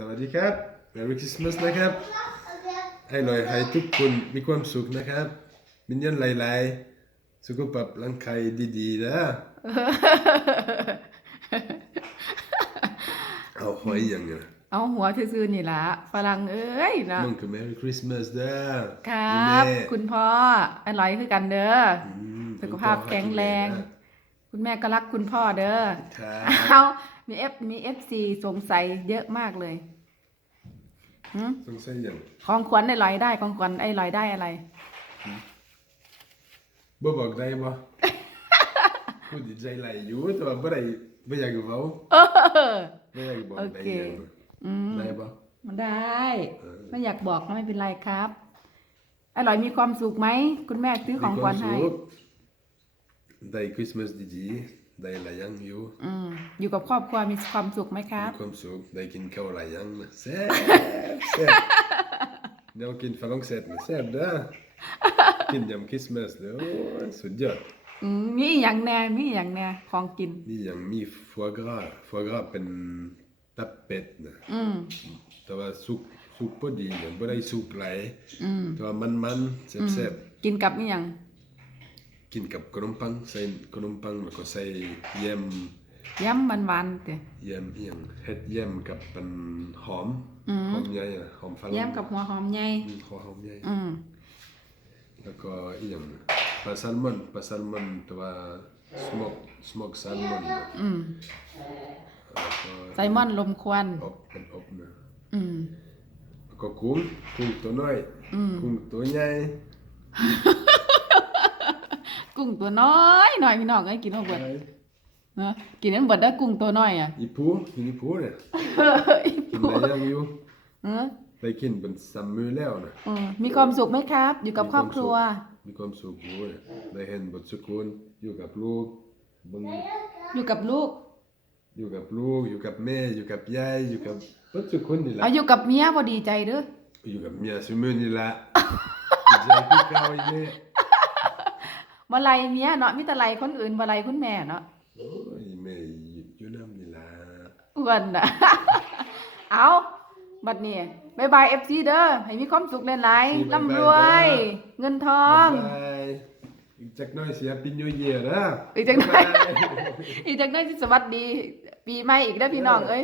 สวัสดีครับ Merry Christmas นะครับ ให้ลอยให้ทุกคนมีความสุขนะครับมินยันหลายๆ สุขภาพร่างกายดีๆนะเอาหอยอย่างเงี้ยเอาหัวซื่อๆนี่ล่ะฝรั่งเอ้ยนะมันคือ Merry Christmas เด้อครับแม่คุณพ่ออร่อยคือกันเด้ออืมสุขภาพแข็งแรง คุณแม่ก็รักคุณพ่อเด้อครับเอามีเอฟมีเอฟซีสงสัยเยอะมากเลยหึสงสัยอย่างของขวัญไอ้ลอยได้ของขวัญไอ้ลอยได้อะไรบ่บอกได้บ่ พูดดีใจไหลอยู่แต่ว่าบ่ได้บ่อยากเว้าเออ บ่อยากบอกโอได้เคหยังอืม ได้บ่ มันได้ เออ ไม่อยากบอกก็ไม่เป็นไรครับไอ้ลอยมีความสุขไหม คุณแม่ซื้อของขวัญให้มีความสุข ได้คริสต์มาสดีๆ ได้หลายอย่างอยู่อืมอยู่กับครอบครัวมีความสุขไหมครับ มีความสุขได้กินข้าวหลายอย่างนะแซ่บแซ่บเดี๋ยวกินฝรั่งเศสนะแซ่บเด้อกินยำคริสต์มาสเด้อโอ้ยสุดยอด อืมมีอหย่างแน่มีอหย่างแน่ของกิน นี่ยังมีฟัวกราฟัวกราเป็นตับเป็ดนะอืมแต่ว่าสุกสุกพอดียังบ่ได้สุกหลายอืมแต่ว่ามันๆแซ่บๆ กินกับนี่ยัง กินกับขนมปังใส่ขนมปังแล้วก็ใส่แยมย้ำหวานๆเตะแยมเอียงเฮ็ดแยมกับเป็นหอมอืมหอมใหญ่อะหอมฝรั่งย้ำกับหัวหอมใหญ่อืมหอมใหญ่อืมแล้วก็อีหยังปลาแซลมอนปลาแซลมอนตัวสโมกสโมกแซลมอนอืมแล้วก็ไซมอนลมควันอบเป็นอบนะอืม แล้วก็กุ้งกุ้งตัวน้อยอืม กุ้งตัวใหญ่ กุ้งตัวน้อยหน่อยพี่น้องเอ้ยกินเอาเบิดเนาะกินนั้นเบิดได้อกุ้งตัวน้อยอะอีปูกินอีปูเนี่ยเฮ้ยกินหลายอย่างอยู่เออได้กินเป็นสามมื้อแล้วนะเออมีความสุขไหมครับ อยู่กับครอบครัวมีความสุขอยู่เนี่ยได้เห็นบทสกุลอยู่กับลูกเบิ่งอยู่กับลูกอยู่กับลูกอยู่กับแม่อยู่กับยายอยู่กับบทสกุลนี่แหละเอาอยู่กับเมียบ่ดีใจเด้ออยู่กับเมียซุมื้อนี่แห ละดีใจคือเก่าอีแม่บ่ไล่เมียเนาะมีแต่ไล่คนอื่นบ่ไล่คุณแม่เนาะโอ้ยแม่อยู่นำนี่ล่ะอ้วนน่ะเอาบัดนี้บ๊ายบาย FC เด้อให้มีความสุขหลายๆร่ำรวย เงินทองบ๊ายบายอีกจักหน่อยเสียปินยูเยียนะอีกจักหน่อยบ๊ายบายอีกจังได้ที่สวัสดี ปีใหม่อีกเด้อพี่น้องเอ้ย